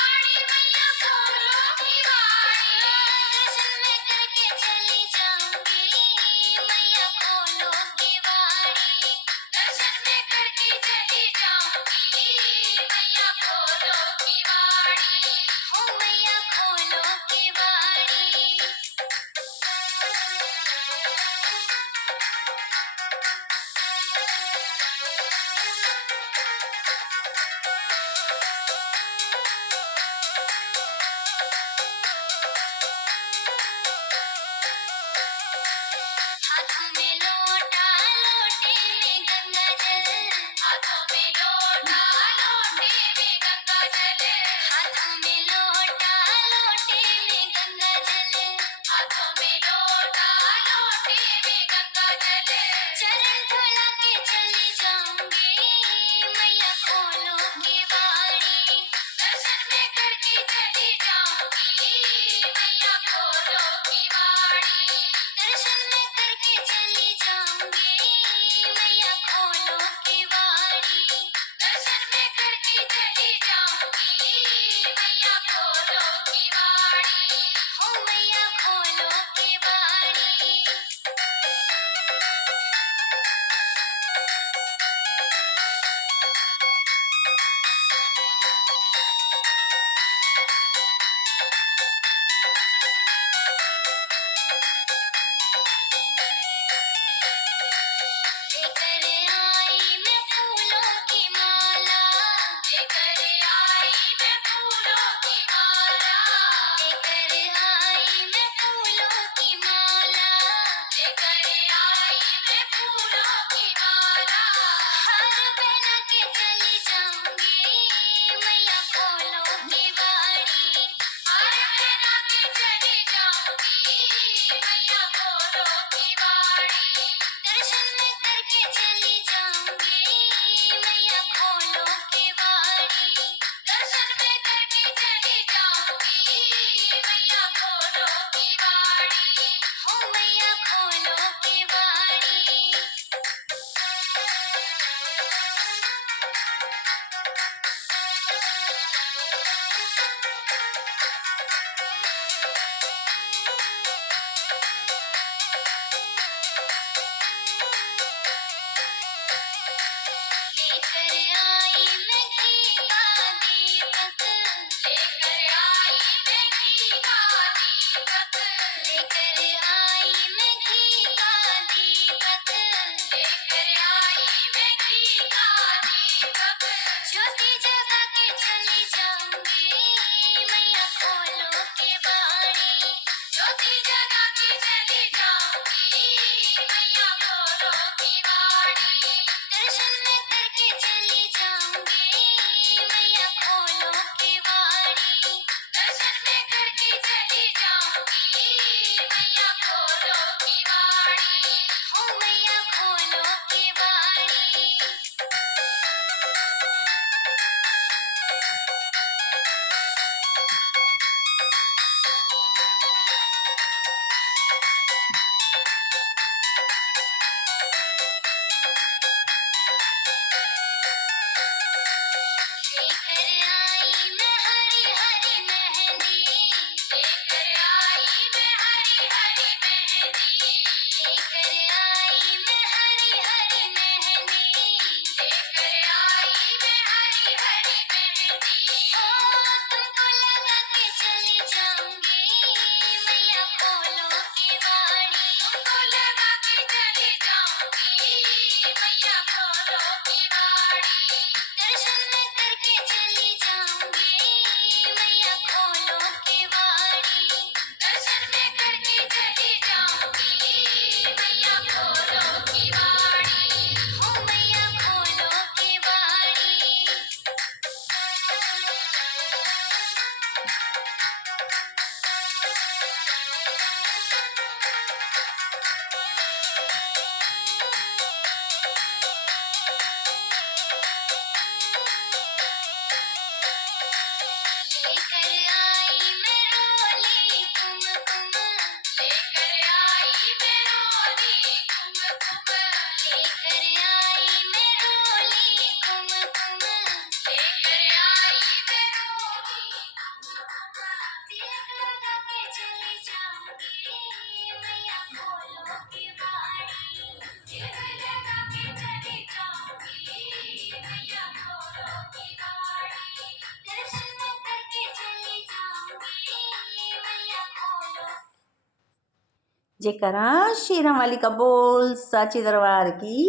बाड़ी मैया खोलो की बाड़ी। दर्शन मैं करके चली जाऊंगी मैया खोलो की बाड़ी। दर्शन मैं करके चली जाऊंगी मैया खोलो की बाड़ी। हो मैया खोलो की बाड़ी। हाथों में लोटा लोटे में गंगा जल। हाथों में लोटा लोटे में गंगा जल। हाथों में लोटा लोटे में गंगा जल। हाथों में लोटा लोटे में गंगा जल। चरण धुला के चली जाऊंगी मैया खोलो की बाड़ी। दर्शन में करके चली जाऊंगी मैया खोलो की बाड़ी। दर्शन में करके चली जाऊंगी मैया खोलो की बाड़ी। दर्शन में करके चली जाऊंगी मैया खोलो की बाड़ी। हो मैया खोलो की बाड़ी। लेकर आई मैं फूलों की माला। लेकर आई मैं फूलों की माला। लेकर आई मैं फूलों की माला। लेकर आई मैं फूलों की माला। हार पहना के चली जाऊंगी मैया खोलो की बाड़ी। हार पहना के चली जाऊंगी मैया खोलो की बाड़ी। दर्शन मैं करके चली जाऊंगी मैया खोलो की बाड़ी। दर्शन मैं करके चली जाऊंगी मैया खोलो की बाड़ी। हो मैया खोलो की बाड़ी। लेकर आई मैं घी का दीपक। लेकर आई मैं घी का दीपक। लेकर आई मैं घी का दीपक। लेकर आई मैं घी का दीपक। ज्योति जगा के चली जाऊंगी मैया खोलो की बाड़ी। ज्योति जगा के चली जाऊंगी मैया खोलो की बाड़ी। दर्शन मैं करके चली जाऊंगी मैया खोलो की बाड़ी। दर्शन मैं करके चली जाऊंगी मैया खोलो की बाड़ी। हो मैया खोलो की बाड़ी। लेकर आई मैं हरी हरी मेहंदी। लेकर आई मैं हरी हरी मेहंदी। लेकर आई मैं हरी हरी मेहंदी। लेकर आई मैं हरी हरी मेहंदी। हो तुमको लगा के चली जाऊंगी मैया खोलो की बाड़ी। तुमको लगा के चली जाऊंगी मैया खोलो की बाड़ी। दर्शन मैं करके चली जाऊंगी मैया खोलो की बाड़ी। दर्शन मैं करके चली जाऊंगी मैया खोलो की बाड़ी। हो मैया खोलो की बाड़ी। लेकर आई मैं रोली कुमकुम। लेकर आई मैं रोली कुमकुम। लेकर आई मैं रोली कुमकुम। लेकर आई मैं रोली जयकारा शेरां वाली का बोल साचे दरबार की